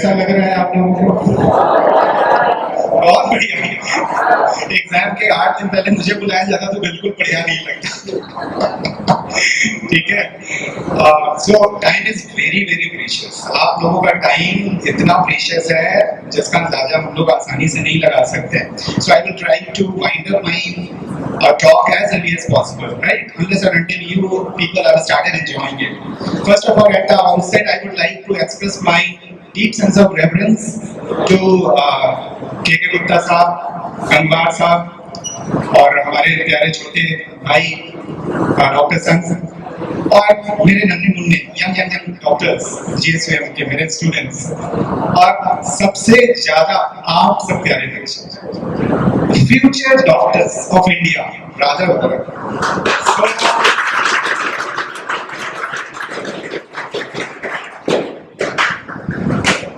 कैसा लग रहा है आप लोगों को? बहुत बढ़िया। एग्जाम के 8 दिन पहले मुझे बुलाया जाता तो बिल्कुल बढ़िया नहीं लगता। ठीक है। सो time is very very precious. आप लोगों का टाइम इतना प्रीशियस है जिसका अंदाजा हम लोग आसानी से नहीं लगा सकते। So I will try to wind up my talk as early as possible, right? Unless or until you people have started enjoying it. First of all, at the outset, I would like to express my deep sense of reverence to K.K. Gupta साहब, गंगवार साहब और हमारे प्यारे छोटे भाई doctor संघ और मेरे नन्हे मुन्ने यंग डॉक्टर्स GSVM के मेरे स्टूडेंट्स और सबसे ज्यादा आप सब प्यारे बच्चे future doctors of India Radha.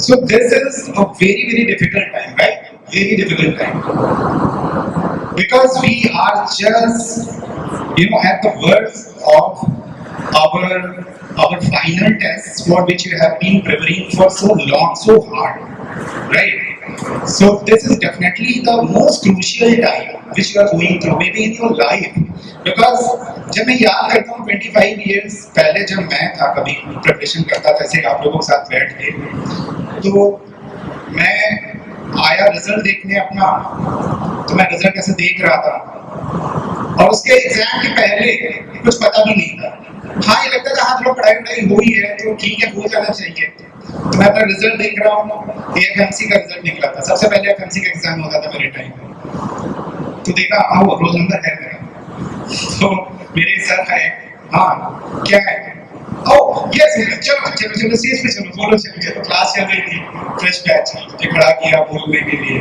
So this is a very very difficult time, right? Very difficult time because we are just at the worst of our final tests for which you have been preparing for so long, so hard, right? So this is definitely the most crucial time which you are going through maybe in your life because जब मैं याद करता हूँ 25 years पहले जब मैं था कभी प्रिपरेशन करता था ऐसे आप लोगों के साथ बैठ के तो मैं आया रिजल्ट देखने अपना तो मैं रिजल्ट कैसे देख रहा था और उसके एग्जाम के पहले कुछ पता भी नहीं था। हाँ ये लगता था हाँ थोड़ा पढ़ाई हुई है तो ठीक है हो जाना चाहिए। तो मैं अपना रिजल्ट देख रहा हूँ AFMC का रिजल्ट निकला था सबसे पहले FMC का एग्जाम होता था मेरे टाइम में तो देखा हाँ वो रोल नंबर है मेरा तो मेरे सर है हाँ क्या है ओह यस चलो स्टेज पे चलो बोलो चलिए। तो क्लास चल रही थी फ्रेश बैच मुझे खड़ा किया बोलने के लिए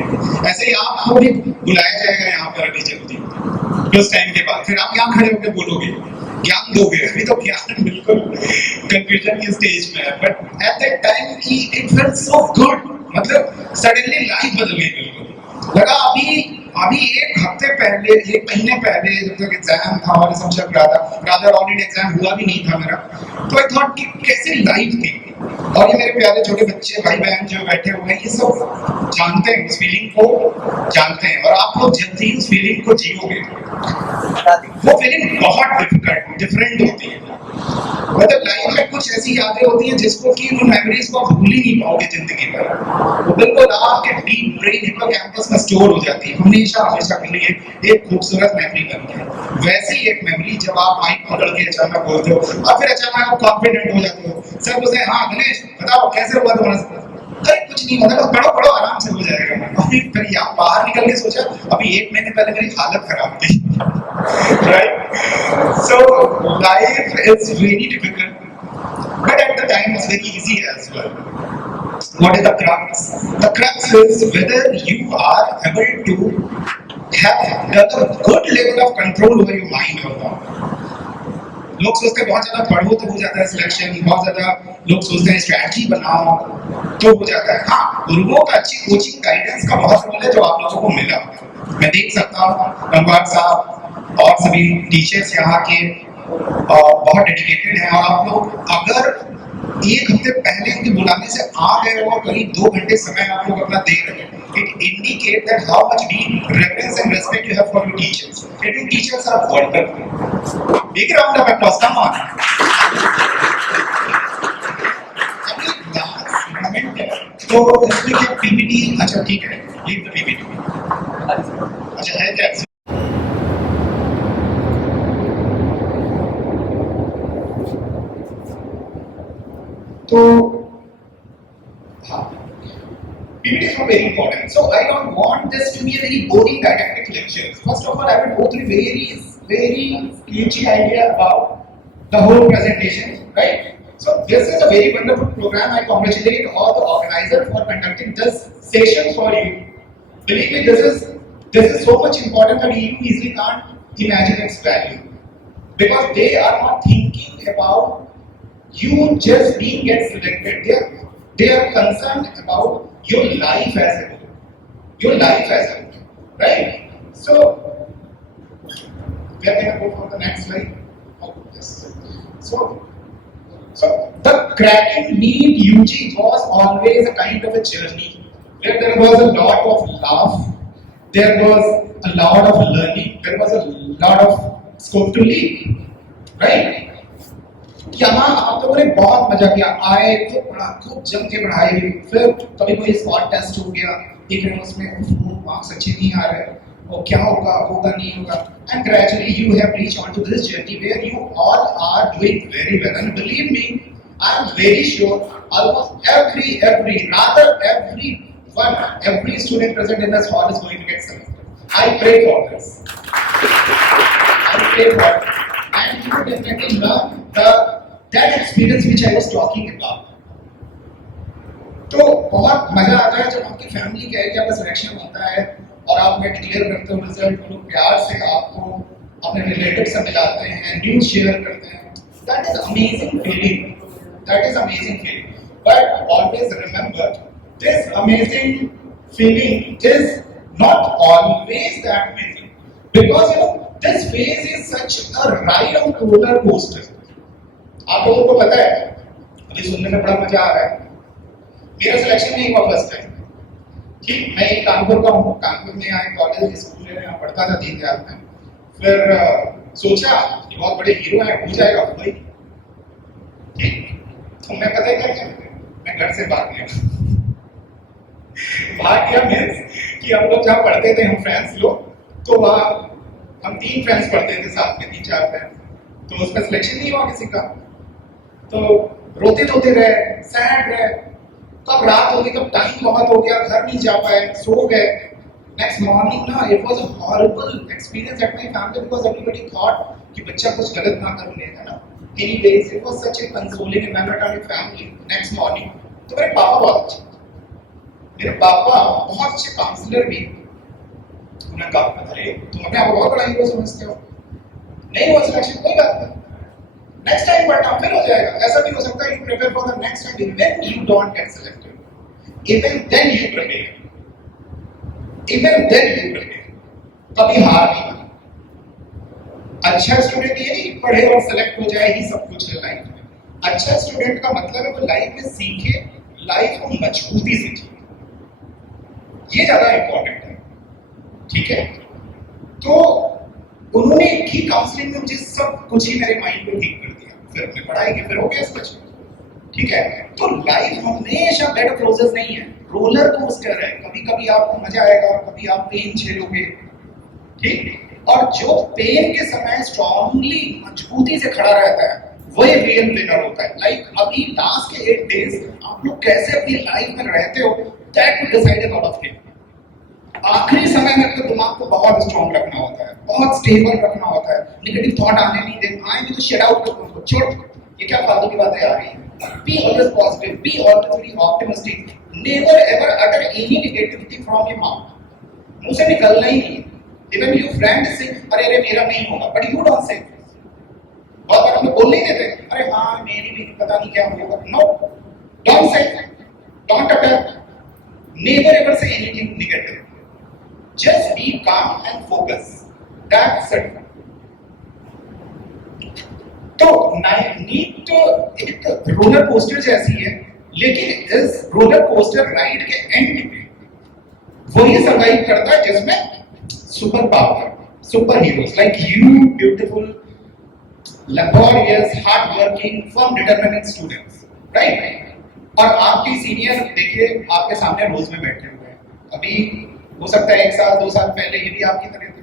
ऐसे ही आपको भी बुलाया जाएगा यहाँ पर अभी जल्दी उस टाइम के बाद फिर आप यहाँ खड़े होकर बोलोगे ज्ञान दोगे। अभी तो ज्ञान बिल्कुल कंफ्यूजन की स्टेज में है but at that time it felt so good मतलब सडनली लाइफ बदल गई बिल्कुल लगा अभी एक हफ्ते पहले एक महीने पहले जब तक एग्जाम था और सब चल रहा था रादर ऑलरेडी एग्जाम हुआ भी नहीं था मेरा तो आई थॉट कि कैसे लाइफ थी और ये मेरे प्यारे छोटे बच्चे भाई बहन जो बैठे हुए हैं ये सब जानते हैं उस फीलिंग को जानते हैं और आप लोग जल्दी ही उस फीलिंग को जियोगे। वो फीलिंग बहुत डिफरेंट होती है मतलब लाइफ में कुछ ऐसी यादें होती हैं जिसको कि उन मेमोरीज को आप भूल ही नहीं पाओगे जिंदगी भर वो बिल्कुल आपके डीप ब्रेन हिप्पोकैम्पस में स्टोर हो जाती है हमेशा हमेशा के लिए एक खूबसूरत मेमोरी बनती है। वैसी एक मेमोरी जब आप माइक पकड़ के अचानक बोलते हो और फिर अचानक आप कॉन्फिडेंट हो जाते हो सर बोलते हाँ गणेश बताओ कैसे हुआ तुम्हारा अरे कुछ नहीं होता बस पढ़ो आराम से हो जाएगा। अभी फिर यहाँ बाहर निकल के सोचा अभी 1 महीने पहले मेरी हालत खराब थी right? So life is very difficult, but at the time it's very easy as well. What is the crux? The crux is whether you are able to have a good level of control over your mind or not. लोग सोचते हैं बहुत ज्यादा पढ़ो तो हो जाता है सिलेक्शन बहुत ज्यादा लोग सोचते हैं स्ट्रैटेजी बनाओ तो हो जाता है। हाँ गुरुओं का अच्छी कोचिंग गाइडेंस का बहुत रोल है जो आप लोगों को मिला मैं देख सकता हूँ गंगवार साहब और सभी टीचर्स यहाँ के बहुत डेडिकेटेड हैं और आप लोग अगर 1 हफ्ते पहले उनके बुलाने से आ गए और करीब 2 घंटे समय आप लोग अपना दे रहे हैं it indicate that how much deep reverence and respect you have for your teachers. Your teachers are wonderful. Big round of applause, come on. तो इसमें क्या PPT अच्छा ठीक है leave the PPT अच्छा है क्या तो हाँ PPTs are very important. So I don't want this to be a very boring didactic lecture. First of all, I will go through very sketchy idea about the whole presentation, right? So this is a very wonderful program. I congratulate all the organizers for conducting this session for you. Believe me, this is so much important that you easily can't imagine its value because they are not thinking about you just being get selected. They are concerned about your life as a whole. Your life as a whole, right? So, where can I go for the next slide? Oh, yes. So, So the cracking NEET UG was always a kind of a journey where there was a lot of laugh, there was a lot of learning, there was a lot of scope to lead, right? यहाँ आप लोगों ने बहुत मजा किया, आए तो पढ़ा, खूब जम के पढ़ाई हुई, फिर कभी कोई स्पॉट टेस्ट हो गया, देख रहे हो उसमें मार्क्स अच्छे नहीं आ रहे, और क्या होगा होगा नहीं होगा, and gradually you have reached onto this journey where you all are doing very well, and believe me, I am very sure almost every student present in this hall is going to get selected. I pray for this. I pray for it. And you will definitely learn that experience which I was talking about. तो बहुत मजा आता है जब आपकी family कहे कि आपका सिलेक्शन होता है और आप डिक्लेयर करते हो रिजल्ट, वो लोग प्यार से आपको अपने रिलेटिव से मिलाते हैं, न्यूज़ शेयर करते हैं. That is amazing feeling. That is amazing feeling. But always remember, this amazing feeling is not always that amazing, because you know this phase is such a ride on roller coaster. आप लोगों को पता है, अभी सुनने में बड़ा मजा आ रहा है. मेरा सिलेक्शन नहीं हुआ फर्स्ट टाइम. ठीक, मैं कानपुर का हूँ, कानपुर में यहाँ कॉलेज स्कूल में यहाँ पढ़ता था 3 साल में. फिर सोचा कि बहुत बड़े हीरो हैं, हो जाएगा भाई. ठीक, तो मैं पता है क्या, मैं घर से भाग गया. भाग गया मीन्स कि हम लोग जहाँ पढ़ते थे, हम फ्रेंड्स लोग, तो वहाँ हम 3 फ्रेंड्स पढ़ते थे साथ में, 3-4 फ्रेंड्स. तो उसका सिलेक्शन नहीं हुआ किसी का, तो रोते रोते रहे, सैड रहे. कब रात हो गई, कब टाइम बहुत हो गया, घर नहीं जा पाए, सो गए. नेक्स्ट मॉर्निंग ना, it was a horrible experience at my family because everybody thought कि बच्चा कुछ गलत ना कर ले, है ना. Anyways it was such a consoling environment on family. Next morning तो मेरे पापा बहुत अच्छे, मेरे पापा बहुत अच्छे काउंसलर भी. उन्होंने कहा अरे तुम अपने आप को बहुत बड़ा हीरो समझते हो, नहीं हुआ सिलेक्शन, कोई बात नहीं, नेक्स्ट टाइम पढ़ना फिर हो जाएगा. ऐसा भी हो सकता है you prepare for the next time, when you don't get selected, even then you prepare, even then you prepare. कभी हार नहीं मानी. अच्छा स्टूडेंट ये नहीं पढ़े और सिलेक्ट हो जाए ही सब कुछ है लाइफ में. अच्छा स्टूडेंट का मतलब है वो लाइफ में सीखे, लाइफ को मजबूती से जिए, ये ज्यादा इंपॉर्टेंट है. ठीक है, तो उन्होंने की काउंसलिंग में मुझे सब कुछ ही मेरे माइंड को ठीक कर दिया. फिर अपनी पढ़ाई की, फिर हो गया स्पेशल. ठीक है, तो लाइफ हमेशा बेड ऑफ रोजेस नहीं है, रोलर कोस्टर है. कभी कभी आपको मजा आएगा, कभी आप पेन झेलोगे. ठीक, और जो पेन के समय स्ट्रांगली मजबूती से खड़ा रहता है वही रियल विनर होता है. लाइक अभी लास्ट के 8 डेज आप लोग कैसे अपनी लाइफ में रहते हो, that will decide a lot of things. आखिरी समय में अपने दिमाग को बहुत स्ट्रॉन्ग रखना होता है, बहुत स्टेबल रखना होता है. नेगेटिव थॉट आने नहीं देना, आएंगे तो शेड आउट करो उनको, छोड़, ये क्या फालतू की बातें आ रही हैं. Be always positive, be always very optimistic. Never ever utter any negativity from your mouth. मुंह से निकलना ही नहीं. इवन योर फ्रेंड से अरे अरे मेरा नहीं होगा, बट यू डोंट से. बहुत बार हम लोग बोल नहीं देते, अरे हाँ मेरी भी पता नहीं क्या होगा. No, don't say, don't utter, never ever say anything negative. Just be calm and focus. That's it. तो नीट तो एक रोलर कोस्टर जैसी है, लेकिन इस रोलर कोस्टर राइड के एंड में वही सर्वाइव करता है जिसमें super power, super heroes like you, beautiful, laborious, hard working, firm, determined students, right? और आपके सीनियर देखिए आपके सामने रोज में बैठे हुए हैं. अभी हो सकता है 1 साल 2 साल पहले ये भी आपकी तरह थे,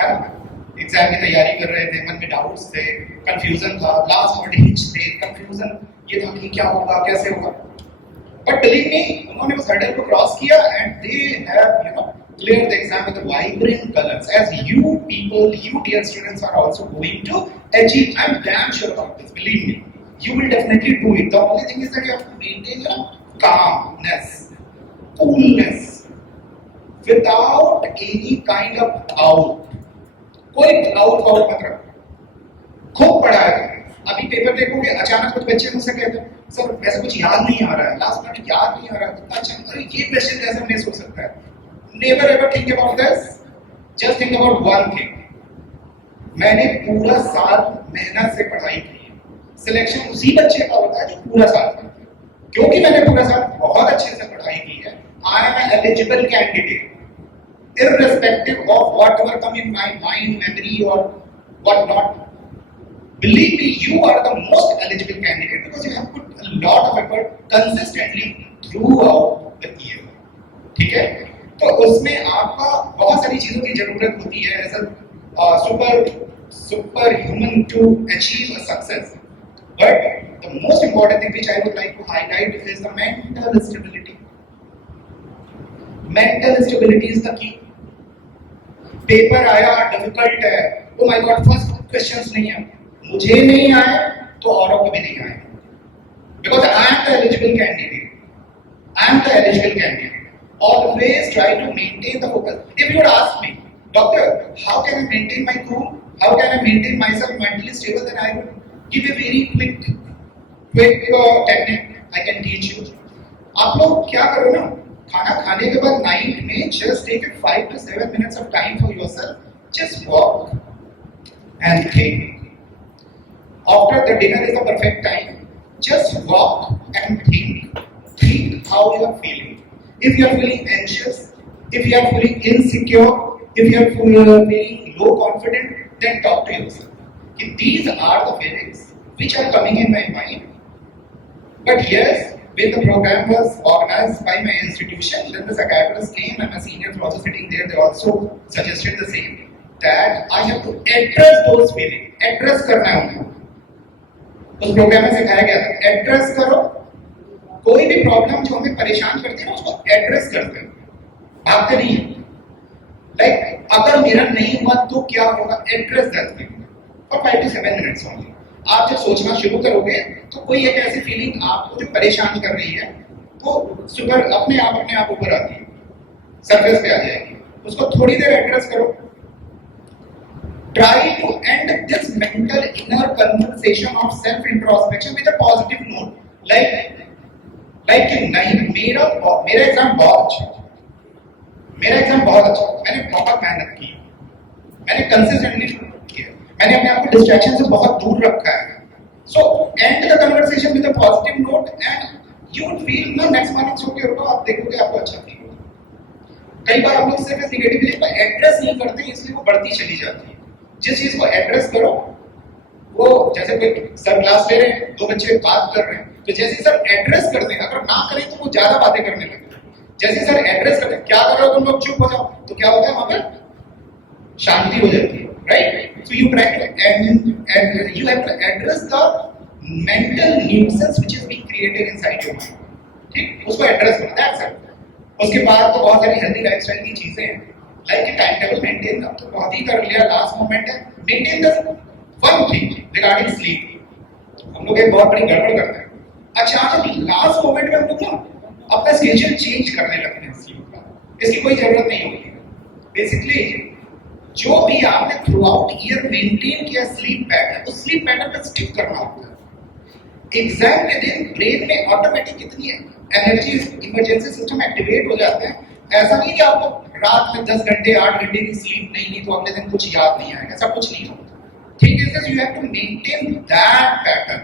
है ना. एग्जाम की तैयारी कर रहे थे, मन में डाउट्स थे, कंफ्यूजन था, लास्ट मिनट हिच थे, कंफ्यूजन ये था कि क्या होगा, कैसे होगा. बट बिलीव मी, उन्होंने उस हर्डल को क्रॉस किया and they have cleared the exam with vibrant colors. As you people, you dear students are also going to achieve. I'm damn sure about this. Believe me, you will definitely do it. The only thing is that you have to maintain calmness, coolness, without any kind of doubt. कोई doubt मत रखो. खूब पढ़ा है. अभी paper देखोगे, अचानक कुछ बच्चे मुझसे कहते हैं सर ऐसा कुछ याद नहीं आ रहा है, लास्ट मिनट याद नहीं आ रहा है. अच्छा, अरे ये क्वेश्चन कैसे मिस हो सकता है. Never ever think about this. Just think about one thing. मैंने पूरा साल मेहनत से पढ़ाई की, सिलेक्शन उसी बच्चे का होता है जो पूरा साल पढ़ता है। क्योंकि मैंने पूरा साल बहुत अच्छे से पढ़ाई की है, I am N eligible candidate irrespective of whatever come in my mind, memory or what not. Believe me, you are the most eligible candidate because you have put a lot of effort consistently throughout the year. ठीक है? तो उसमें आपका बहुत सारी चीजों की जरूरत होती है as super human to achieve a success. But the most important thing which I would like to highlight is the mental stability. Mental stability is the key. Paper आया डिफिकल्ट है, oh my God first questions नहीं है, मुझे नहीं आए तो औरों को भी नहीं आए, because I am the eligible candidate, I am the eligible candidate. Always try to maintain the focus. If you would ask me doctor how can I maintain my cool, how can I maintain myself mentally stable, then I would give a very quick technique I can teach you. आप लोग क्या करो ना, खाना खाने के बाद night में just take 5 to 7 minutes of time for yourself. Just walk and think. After the dinner is the perfect time. Just walk and think. Think how you are feeling. If you are feeling anxious, if you are feeling insecure, if you are feeling low confident, then talk to yourself. These are the feelings which are coming in my mind. But yes, when the program was organized by my institution, then the psychiatrist came and my seniors were also sitting there. They also suggested the same, that I have to address those feelings. Address करना है उनको। उस programme में सिखाया गया था, address करो, कोई भी प्रॉब्लम जो हमें परेशान करती है ना उसको एड्रेस करते हैं, भागते नहीं है। लाइक अगर मेरा नहीं हुआ तो क्या होगा, address that thing for 5 to 7 minutes only. आप जब सोचना शुरू करोगे तो कोई एक ऐसी फीलिंग आपको जो परेशान कर रही है वो सुपर अपने आप ऊपर आती है, सरफेस पे आ जाएगी, उसको थोड़ी देर एड्रेस करो। Try to end this mental inner conversation of self introspection with a positive note, like कि नहीं मेरा एग्जाम बहुत अच्छा, मेरा एग्जाम बहुत अच्छा, मैंने बहुत मेहनत की, मैंने कंसिस्टेंटली किया, मैंने अपने आप को डिस्ट्रैक्शन से बहुत दूर रखा है। So and the conversation with a positive note and you would feel ना नेक्स्ट मॉर्निंग सो के आप देखोगे आपको अच्छा फील होगा। कई बार आप लोग सिर्फ नेगेटिव फीलिंग को एड्रेस नहीं करते इसलिए वो बढ़ती चली जाती है। जिस चीज को एड्रेस करो, वो जैसे कोई सर क्लास ले रहे हैं, दो बच्चे बात कर रहे हैं, तो जैसे सर एड्रेस करते हैं, अगर ना करें तो वो ज्यादा बातें करने लगते हैं। जैसे सर एड्रेस करते हैं, क्या कर रहे हो तुम लोग, चुप हो जाओ, तो क्या होता है वहां पर शांति हो जाती है, right? So you practice and you have to address the mental nuisance which is being created inside your mind. ठीक, उसको एड्रेस करना, that's it। उसके बाद तो बहुत सारी हेल्दी लाइफस्टाइल की चीजें हैं, लाइक टाइम टेबल मेंटेन का तो बहुत ही कर लिया, लास्ट मोमेंट है, maintain the one thing regarding sleep. हम लोग एक बहुत बड़ी गड़बड़ करते हैं, अच्छा जब लास्ट मोमेंट में हम लोग ना अपना स्केड्यूल चेंज करने लगते हैं स्लीप का, इसकी कोई जरूरत नहीं होती। बेसिकली जो भी आपने थ्रू आउट ईयर मेंटेन किया स्लीप पैटर्न, उस स्लीप पैटर्न पे स्टिक करना होता है। एग्जाम के दिन ब्रेन में ऑटोमेटिक कितनी एनर्जी इमरजेंसी सिस्टम एक्टिवेट हो जाते हैं। ऐसा नहीं कि आपको रात में 10 घंटे 8 घंटे की स्लीप नहीं ली तो अगले दिन कुछ याद नहीं आएगा, ऐसा कुछ नहीं होता। ठीक है, you have to maintain that pattern.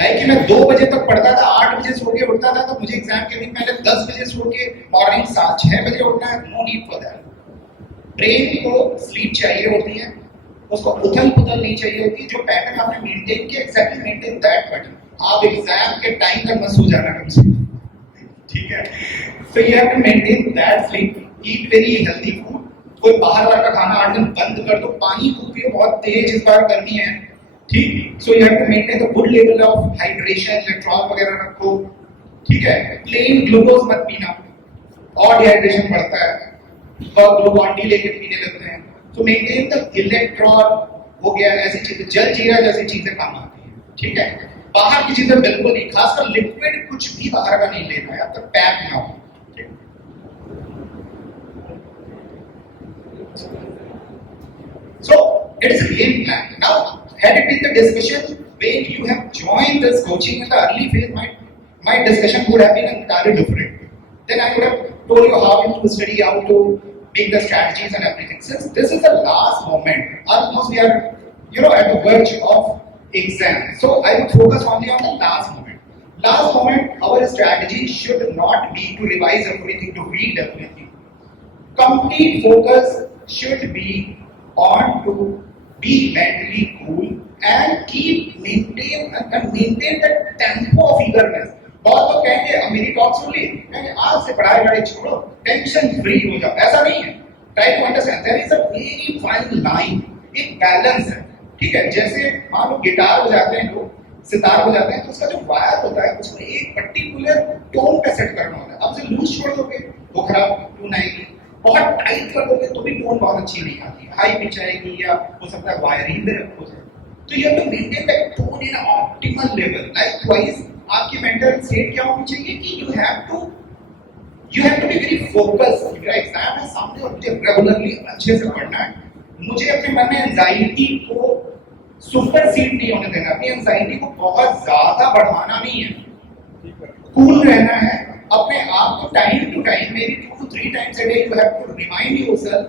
Like मैं 2 बजे तक पढ़ता था, 8 बजे सो के उठता था, तो मुझे एग्जाम के दिन पहले 10 बजे सो के मॉर्निंग 6 बजे उठना है, no need for that. Brain को स्लीप चाहिए होती है, उसको उथल पुथल नहीं चाहिए होती। जो पैटर्न आपने मेंटेन किया, एग्जैक्टली मेंटेन दैट पैटर्न। आप एग्जाम के टाइम तक मत सो जाना कम से कम, ठीक है? So you have to maintain that sleep, eat very healthy food, कोई बाहर का खाना 8 दिन बंद कर दो, पानी खूब पियो, बहुत तेज इस बार गर्मी है, ठीक? So you have to maintain the good level of hydration, Electral वगैरह रखो, ठीक है? प्लेन ग्लूकोज मत पीना, और डिहाइड्रेशन बढ़ता है, ग्लूकोन डी लेके पीने लगते हैं। तो मेंटेन द इलेक्ट्रॉल हो गया, ऐसी चीजें, जल जीरा जैसी चीजें काम आती है, ठीक है? बाहर की चीजें बिल्कुल नहीं, खासकर लिक्विड कुछ भी बाहर का नहीं लेना है, अब तक पैक ना हो। So it is a game plan. Now, had it been the discussion when you have joined this coaching in the early phase, my discussion would have been entirely different. Then I would have told you how to study, how to make the strategies and everything. Since this is the last moment, almost we are, at the verge of exam. So I would focus only on the last moment. Last moment, our strategy should not be to revise everything, to read everything. Complete focus should be on to be mentally cool and maintain the tempo of eagerness. बहुत लोग कहेंगे अब मेरी talk सुन ली, कहेंगे आज से पढ़ाई वढ़ाई छोड़ो, टेंशन फ्री हो जाओ। ऐसा नहीं है। Try to understand there is a very fine line, एक बैलेंस है। ठीक है, जैसे मान लो गिटार बजाते हैं लोग, सितार बजाते हैं, तो उसका जो वायर होता है उसको एक पर्टिकुलर टोन पे सेट करना होता है। अब उसे लूज छोड़ दोगे वो खराब टोन आएगी, बहुत टाइट कर दोगे तो भी टोन बहुत अच्छी नहीं आती, हाई पिच आएगी या हो सकता है वायर ही में हो जाए। तो you have to maintain that tone in optimal level. Likewise आपकी मेंटल स्टेट क्या होनी चाहिए कि you have to be very focused. मेरा एग्जाम है सामने और मुझे रेगुलरली अच्छे से पढ़ना है। मुझे अपने मन में एंजाइटी को सुपरसीड नहीं होने देना, अपनी एंजाइटी को बहुत ज्यादा बढ़ाना नहीं है, कूल रहना है। अपने आप को time to time, maybe 2 to 3 times a day, you have to remind yourself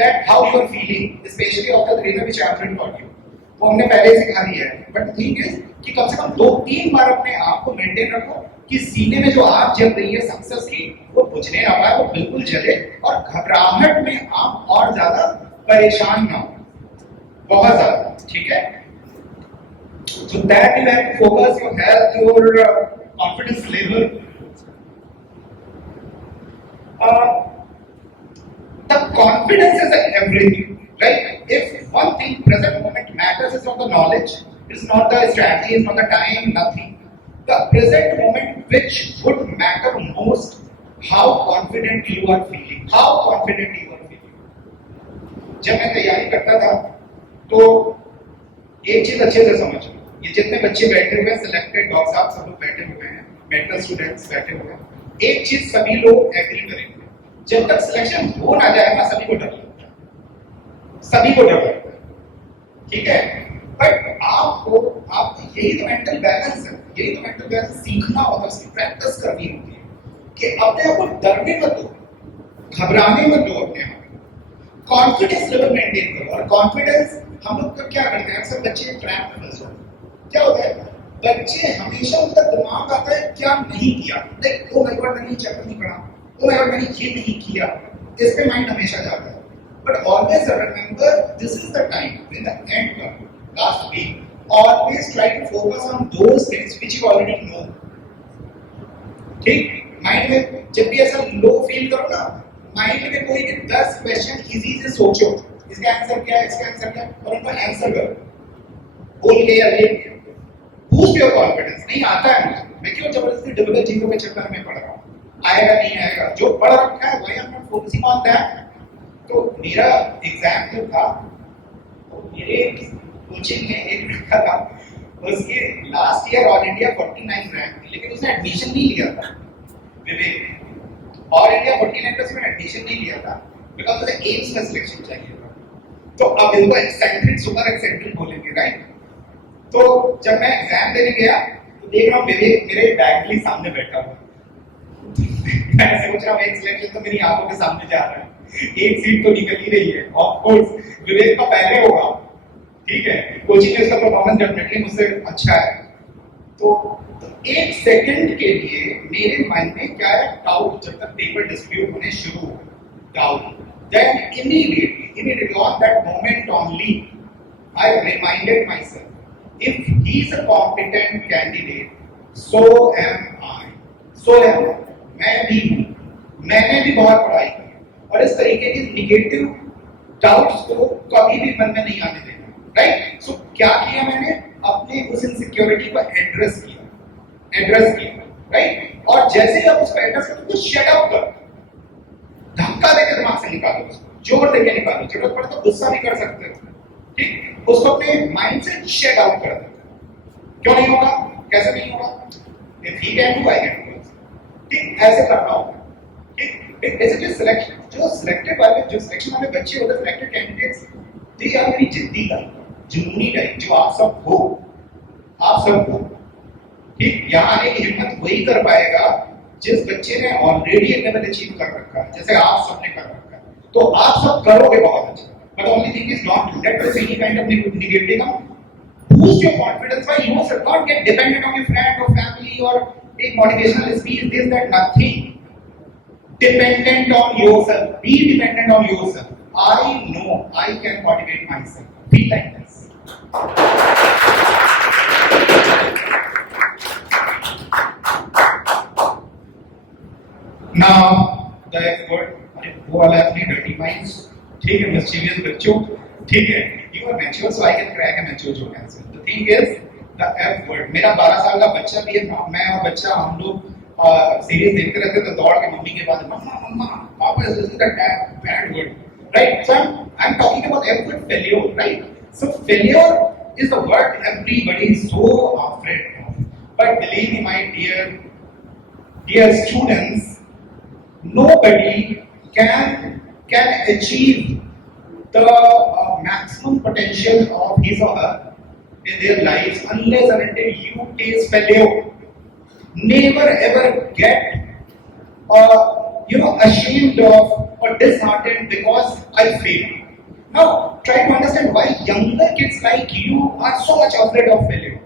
that how you are feeling, especially after the dinner which I have taught you. वो हमने पहले सिखा दिया है, बट द थिंग इज कि कम से कम 2-3 बार अपने आप को मेंटेन रखो कि सीने में जो आग जल रही है सक्सेस की, वो बुझने ना पाए, वो बिल्कुल जले और घबराहट में आप और ज्यादा परेशान ना हो, बहुत ज्यादा। ठीक है, so that you have to focus your health, your confidence level. The confidence is everything, right? If one thing present moment matters is not the knowledge, it's not the strategy, it's not the time, nothing. The present moment which would matter most, how confident you are feeling, how confident you are feeling. जब मैं तैयारी करता था तो एक चीज अच्छे से समझो, ये जितने बच्चे बैठे हुए हैं, सिलेक्टेड डॉक्टर साहब सब लोग बैठे हुए हैं, मेडिकल स्टूडेंट्स बैठे हुए हैं, एक चीज सभी लोग एग्री करेंगे, जब तक सिलेक्शन हो ना जाए ना सभी को डर लगता है, सभी को डर लगता है। ठीक है, बट आप यही तो मेंटल बैलेंस है, यही तो मेंटल बैलेंस सीखना होता है, उसकी प्रैक्टिस करनी होती है कि अपने आप को डरने मत दो, घबराने मत दो, अपने आप कॉन्फिडेंस लेवल मेंटेन करो। और कॉन्फिडेंस हम लोग का क्या करते हैं, अक्सर बच्चे ट्रैप में फंस जाते हैं। क्या होता है, बच्चे हमेशा उनका दिमाग आता है क्या नहीं किया, लाइक ओ माय गॉड मैंने चैप्टर नहीं पढ़ा, ओ माय गॉड मैंने ये नहीं किया, इस पे माइंड हमेशा जाता है। But always remember this is the time when the end come, last week, always try to focus on those things which you already know. ठीक, माइंड में जब भी ऐसा लो फील करो ना, माइंड में कोई भी 10 क्वेश्चन इजी से सोचो, इसका आंसर क्या है, इसका आंसर क्या है, और उनका आंसर करो, बोल के या लेके बूस्ट योर कॉन्फिडेंस। नहीं आता है मुझे, मैं क्यों जबरदस्ती डिफिकल्ट चीजों के चक्कर में पड़ रहा हूँ, आएगा नहीं आएगा, जो पढ़ रखा है वही हम फोकसिंग ऑन दैट। तो मेरा एग्जाम जो था, तो मेरे कोचिंग में एक लड़का था, उसके last year all India 49 rank थी, लेकिन उसने एडमिशन नहीं लिया था। विवेक ऑल इंडिया 49 पे उसने एडमिशन नहीं लिया था बिकॉज़ उसे एम्स में सिलेक्शन चाहिए था। तो अब इनको एक्सेंट्रिक सुपर एक्सेंट्रिक बोलेंगे, राइट? तो जब मैं एग्जाम देने गया तो देख रहा हूँ विवेक मेरे डायरेक्टली सामने बैठा हुआ। मैं सोच रहा हूँ एक सिलेक्शन तो मेरी आंखों के सामने जा रहा है, एक सीट तो निकल ही रही है, ऑफ कोर्स विवेक का पहले होगा। ठीक है, कोचिंग में उसका परफॉर्मेंस डेफिनेटली मुझसे अच्छा है। तो एक सेकंड के लिए मेरे मन में क्या है, डाउट, जब तक पेपर डिस्ट्रीब्यूट होने शुरू हो, doubt, then immediately on that moment only I reminded myself, if he is a competent candidate, so am I, मैं भी हूँ, मैंने भी बहुत पढ़ाई की, और इस तरीके के निगेटिव डाउट्स को कभी भी मन में नहीं आने देना, राइट? सो क्या किया मैंने, अपने उस इनसिक्योरिटी को एड्रेस किया, राइट? और जैसे ही आप उसको एड्रेस करते हो, शट आउट करो, धक्का देकर दिमाग से निकालो, उसको जोर देकर निकालो, जरूरत पड़े तो गुस्सा भी कर सकते हो, ठीक? उसको अपने माइंड से शट आउट कर दो। क्यों नहीं होगा, कैसे नहीं होगा? If he can do, I can do, ठीक? ऐसे करना होगा, ठीक? बेसिकली सिलेक्टेड वाले बच्चे होते हैं, सिलेक्टेड कैंडिडेट्स, ये यार मेरी जिद्दी टाइप, जुनूनी टाइप, जो आप सब हो, ठीक? यहाँ आने की हिम्मत वही कर पाएगा जिस बच्चे ने ऑलरेडी एक लेवल अचीव कर रखा है, जैसे आप सबने कर रखा है। तो आप सब करोगे बहुत अच्छा, but only thing is not let us any kind of negative boost your confidence by yourself. Don't get dependent on your friend or family or take motivational speech, this, that, nothing. Dependent on yourself. Be dependent on yourself. I know I can motivate myself. Be like this. Now, the F word, वो वाला अपनी dirty minds, ठीक है, mischievous बच्चों, ठीक है, you are mature, so I can crack a mature joke as well. The thing is, the F word, मेरा 12 साल का बच्चा भी है, मैं और बच्चा हम लोग सीरीज देखते रहते तो दौड़ के मम्मी के पास, मम्मा मम्मा, पापा this is the bad word, right? So I'm talking about F word, failure, right? So failure is the word everybody is so afraid of. But believe me, my dear students, nobody can achieve the maximum potential of his or her in their lives unless and until you taste failure. Never ever get ashamed of or disheartened because I failed. Now try to understand why younger kids like you are so much afraid of failure.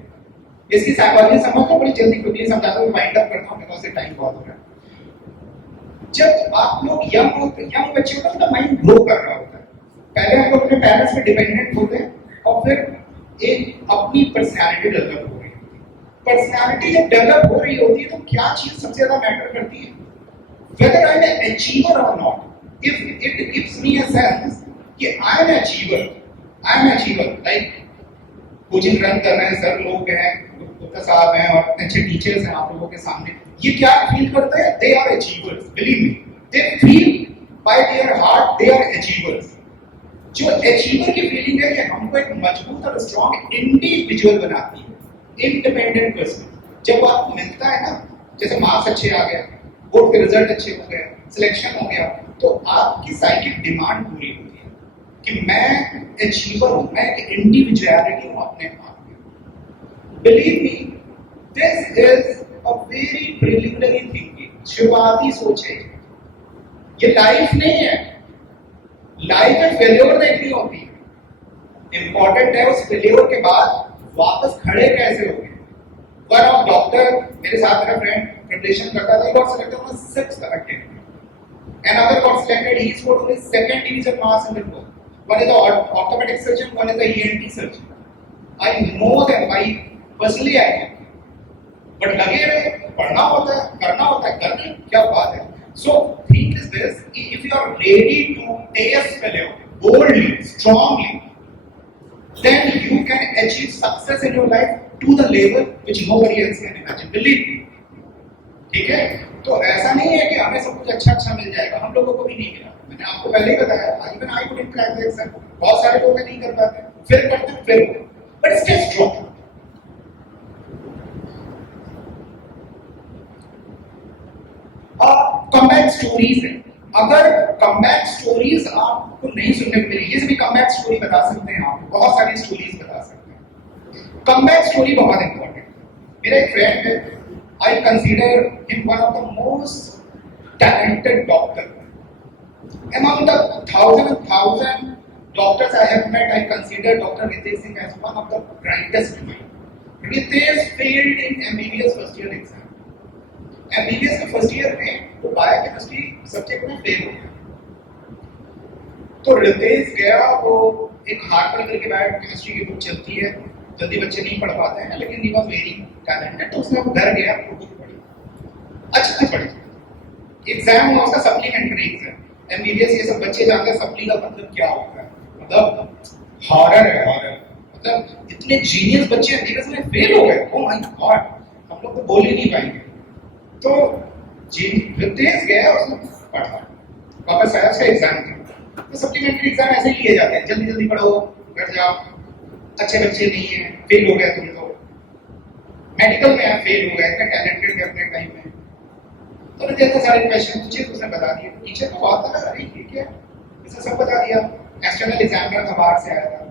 इसकी psychology समझो, बड़ी जल्दी quickly समझाता हूँ, wind up करता हूँ because time बहुत हो रहा है। जब आप लोग यंग बच्चे होते हैं तो माइंड ग्रो कर रहा होता है। पहले आप लोग अपने पेरेंट्स पे डिपेंडेंट होते हैं और फिर एक अपनी पर्सनालिटी डेवलप हो रही है। पर्सनालिटी जब डेवलप हो रही होती है तो क्या चीज सबसे ज्यादा मैटर करती है? Whether I am an achiever or not. If it gives me a sense कि I am an achiever, like coaching run कर रहे हैं सर लोग हैं, गुप्ता साहब हैं और अच्छे टीचर्स हैं आप लोगों के सामने, ये क्या फील करते हैं? They are achievers. Believe me, they feel by their heart they are achievers. जो achiever की फीलिंग है ये हमको एक मजबूत और स्ट्रॉन्ग इंडिविजुअल बनाती है, इंडिपेंडेंट पर्सन। जब आपको मिलता है ना, जैसे मार्क्स अच्छे आ गए, बोर्ड के रिजल्ट अच्छे हो गए, सिलेक्शन हो गया, तो आपकी साइकिक डिमांड पूरी होती है कि मैं अचीवर हूं, मैं एक इंडिविजुअलिटी हूं अपने आप में। Believe me, this is a very preliminary thinking, शुरुआती सोच है। ये लाइफ नहीं है, लाइफ में फेल्योर देखनी होती है। इंपॉर्टेंट है उस फेल्योर के बाद वापस खड़े कैसे होंगे। वन ऑफ डॉक्टर, मेरे साथ मेरा फ्रेंड प्रिपरेशन करता था, he got selected on the 6th attempt. Another got selected, he scored only 2nd division marks in the book. One is the orthopedic surgeon, one is the ENT surgeon. I know them, I personally I know. But लगे रहे, पढ़ना होता है, करने क्या बात है। So think is this, if you are ready to taste failure boldly, strongly, then you can achieve success in your life to the level which nobody else can imagine. Believe me. ठीक है? तो ऐसा नहीं है कि हमें सब कुछ अच्छा मिल जाएगा, हम लोगों को भी नहीं मिला। मैंने आपको पहले ही बताया, even I couldn't crack the exam. बहुत सारे लोग नहीं कर पाते, फिर करते फिर, but stay strong. Comeback stories है, अगर कमबैक स्टोरीज आपको नहीं सुनने को मिली, ये भी कमबैक स्टोरी बता सकते हैं, आप बहुत सारी स्टोरीज बता सकते हैं। कमबैक स्टोरी बहुत इंपॉर्टेंट है। मेरा एक फ्रेंड है, I consider him one of the most talented doctor. Among the thousand doctors I have met, I consider Dr. Ritesh Singh as one of the brightest mind. Ritesh failed in MBBS first year exam. MBBS के first year में वो biochemistry subject में fail हो गया। तो रितेश गया, वो एक हार्ड पर करके बायोकेमिस्ट्री की बुक चलती है, जल्दी बच्चे नहीं पढ़ पाते हैं, लेकिन ही वाज वेरी टैलेंटेड, तो उसने घर गया, बुक पढ़ी, अच्छे पढ़ी। एग्जाम हुआ उसका सप्लीमेंट्री एग्जाम, एमबीबीएस ये सब बच्चे जानते हैं सप्ली का मतलब क्या होता है, मतलब हॉरर है, हॉरर। मतलब इतने जीनियस बच्चे एमबीबीएस में फेल हो गए, ओह माय गॉड, हम लोग तो बोल ही नहीं पाएंगे। तो रितेश गया, उसने पढ़ा, वापस आया, उसका एग्जाम था। तो सप्लीमेंट्री एग्जाम ऐसे ही लिए जाते हैं, जल्दी जल्दी पढ़ो, घर जाओ, अच्छे बच्चे नहीं है, फेल हो गया तुम लोग, मेडिकल में आप फेल हो गए, इतने टैलेंटेड थे अपने टाइम में। तो रितेश ने सारे क्वेश्चन पूछे, तो उसने बता दिया। टीचर को बहुत लगा, अरे ये क्या, इसने सब बता दिया, एक्सटर्नल एग्जामिनर था, बाहर से आया था।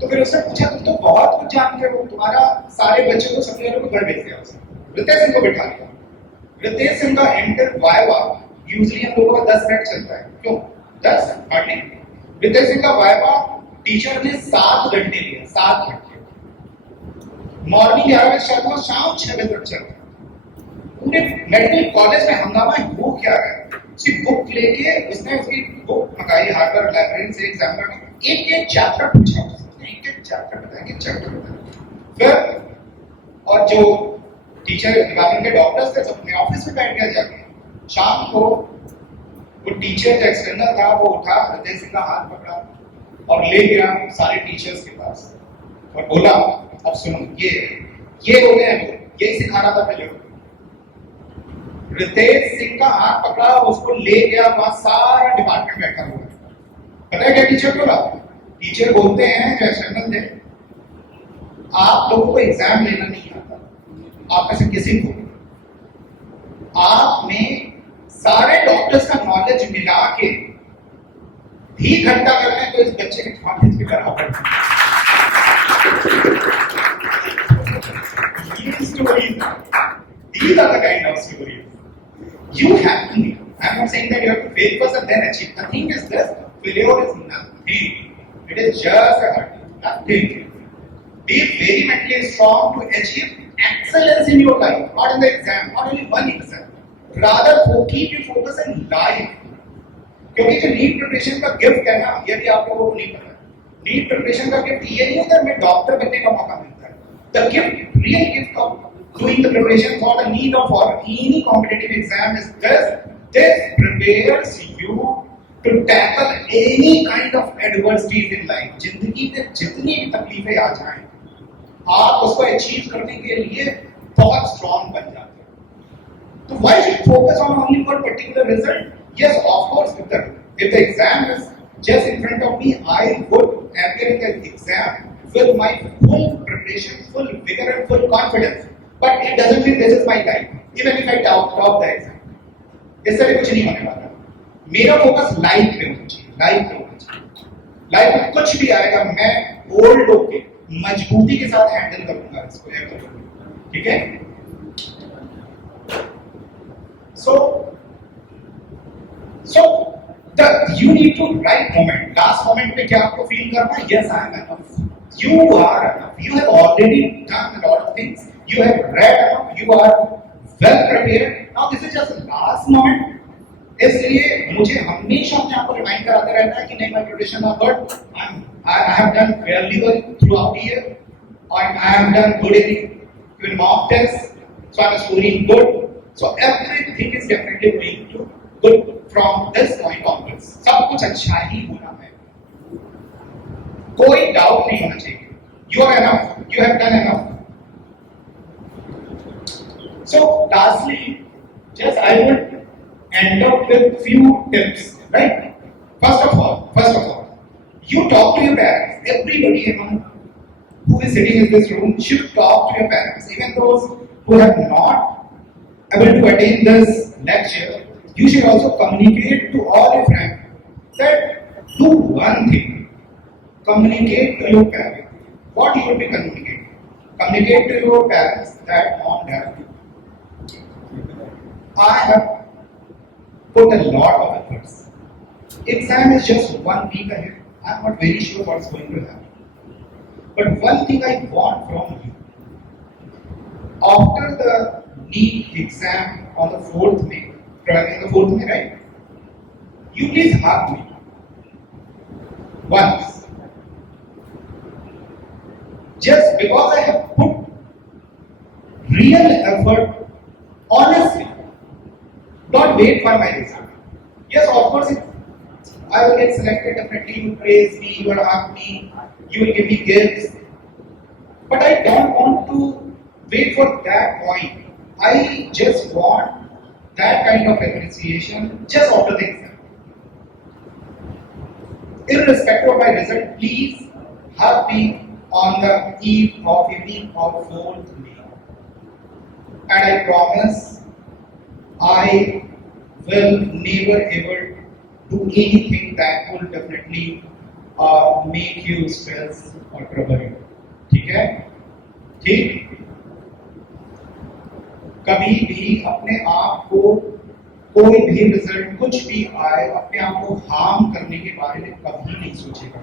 तो फिर उसने पूछा, तुम तो बहुत कुछ जानते हो, तुम्हारा सारे बच्चों को सप्लीमेंट्री को घर भेज दिया उसने। रितेश सिंह को बिठा लिया। रितेश सिंह का एंटर वाइवा यूजुअली हम लोगों का 10 मिनट चलता है, क्यों 10 हार्डली। रितेश सिंह का वाइवा टीचर ने 7 घंटे लिए, 7 घंटे। मॉर्निंग 11 बजे स्टार्ट हुआ, शाम 6 बजे तक चल रहा। पूरे मेडिकल कॉलेज में हंगामा हो क्या रहा है। उसकी बुक लेके उसने उसकी बुक मंगाई हार्वर्ड लाइब्रेरी से, एग्जामिनर ने एक चैप्टर पूछा, एक चैप्टर बताएंगे, चैप्टर बताएंगे। फिर और जो टीचर डिपार्टमेंट के डॉक्टर्स थे, सब अपने ऑफिस में बैठ गया जाके। शाम को वो टीचर जो एक्सटर्नल था वो उठा, हृदय सिंह का हाथ पकड़ा और ले गया सारे टीचर्स के पास और बोला, अब सुनो, ये हो गए हैं, यही सिखा रहा था पहले। रितेश सिंह का हाथ पकड़ा, उसको ले गया, वहां सारा डिपार्टमेंट बैठा हुआ है। पता है क्या टीचर बोला? टीचर बोलते हैं जो एक्सटर्नल थे, आप लोगों को एग्जाम लेना नहीं आता, आप में से किसी को, आपने सारे डॉक्टर्स का नॉलेज मिला के भी इकट्ठा करना है तो इस बच्चे के नॉलेज के बराबर। ये story, these are the kind of stories you have to know. I'm not saying that you have to fail first and then achieve. The thing is this: failure is nothing. It is just a hurdle, nothing. Be very mentally strong to achieve excellence in your life, not in the exam, not only one exam. Rather, keep your focus in life. क्योंकि जो NEET preparation का gift है ना, ये भी आप लोगों को नहीं पता। नीट प्रिपरेशन का गिफ्ट ये नहीं होता मैं डॉक्टर बनने का मौका मिलता है। The gift, real gift of doing the preparation for the NEET or for any competitive exam is this: this prepares you to tackle any kind of adversities in life. जिंदगी में जितनी भी तकलीफें आ जाएं, आप उसको अचीव करने के लिए बहुत स्ट्रॉन्ग बन जाते हैं। तो why should focus on only one particular result? Yes, of course, if the exam is just in front of me, I would appear in the exam with my full preparation, full vigor and full confidence. But it doesn't mean this is my life. Even if I top the exam, इससे भी कुछ नहीं होने वाला। मेरा focus life पे होना चाहिए, लाइफ पे होना चाहिए। लाइफ में कुछ भी आएगा, मैं ओल्ड होके मजबूती के साथ हैंडल करूंगा इसको, या करूंगा, ठीक है? So you need to right moment, last moment पे क्या आपको फील करना है? Yes, I am enough. You are enough. You have already done a lot of things. You have read enough. You are well prepared. Now this is just the last moment. इसलिए मुझे हमेशा अपने आप को remind कराते रहना है कि नहीं, my preparation are good. I have done fairly well throughout the year. I have done good in mock tests. So I am scoring good. So everything is definitely going to good from this point onwards. सब कुछ अच्छा ही होना है, कोई doubt नहीं होना चाहिए। You are enough. You have done enough. So lastly, just I would end up with few tips, right? First of all, you talk to your parents. Everybody who is sitting in this room should talk to your parents. Even those who have not able to attend this lecture, you should also communicate to all your friends that do one thing. Communicate to your parents. What you will be communicating? Communicate to your parents that, Mom, Dad, I have put a lot of efforts. Exam is just 1 week ahead. I'm not very sure what's going to happen. But one thing I want from you, after the NEET exam on the 4th May, right? You please hug me once. Just because I have put real effort, honestly, don't wait for my result. Yes, of course, if I will get selected, definitely you will praise me, you will hug me, you will give me gifts. But I don't want to wait for that point. I just want that kind of appreciation just after the exam. Irrespective of my result, please hug me on the eve of evening of 4th May. And I promise I will never ever do anything that will definitely make you stress or trouble you. ठीक है? ठीक? कभी भी अपने आप को कोई भी रिजल्ट कुछ भी आए, अपने आप को हार्म करने के बारे में कभी नहीं सोचेगा।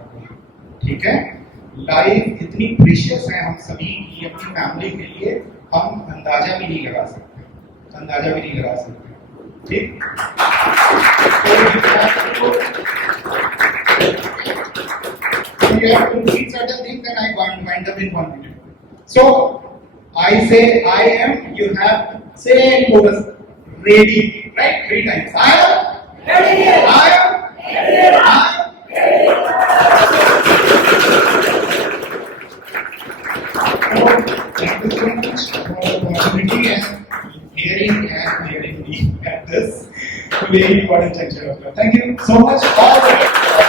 ठीक है, लाइफ इतनी प्रीशियस है हम सभी की, अपनी फैमिली के लिए हम अंदाजा भी नहीं लगा सकते, अंदाजा भी नहीं लगा सकते, ठीक। So you have to read certain things and I wind up in 1 minute. So I say I am, you have say in chorus ready, right? 3 times. I am ready. I am ready. I am thank you so much for the opportunity and hearing me at this very important juncture of life. Thank you so much all.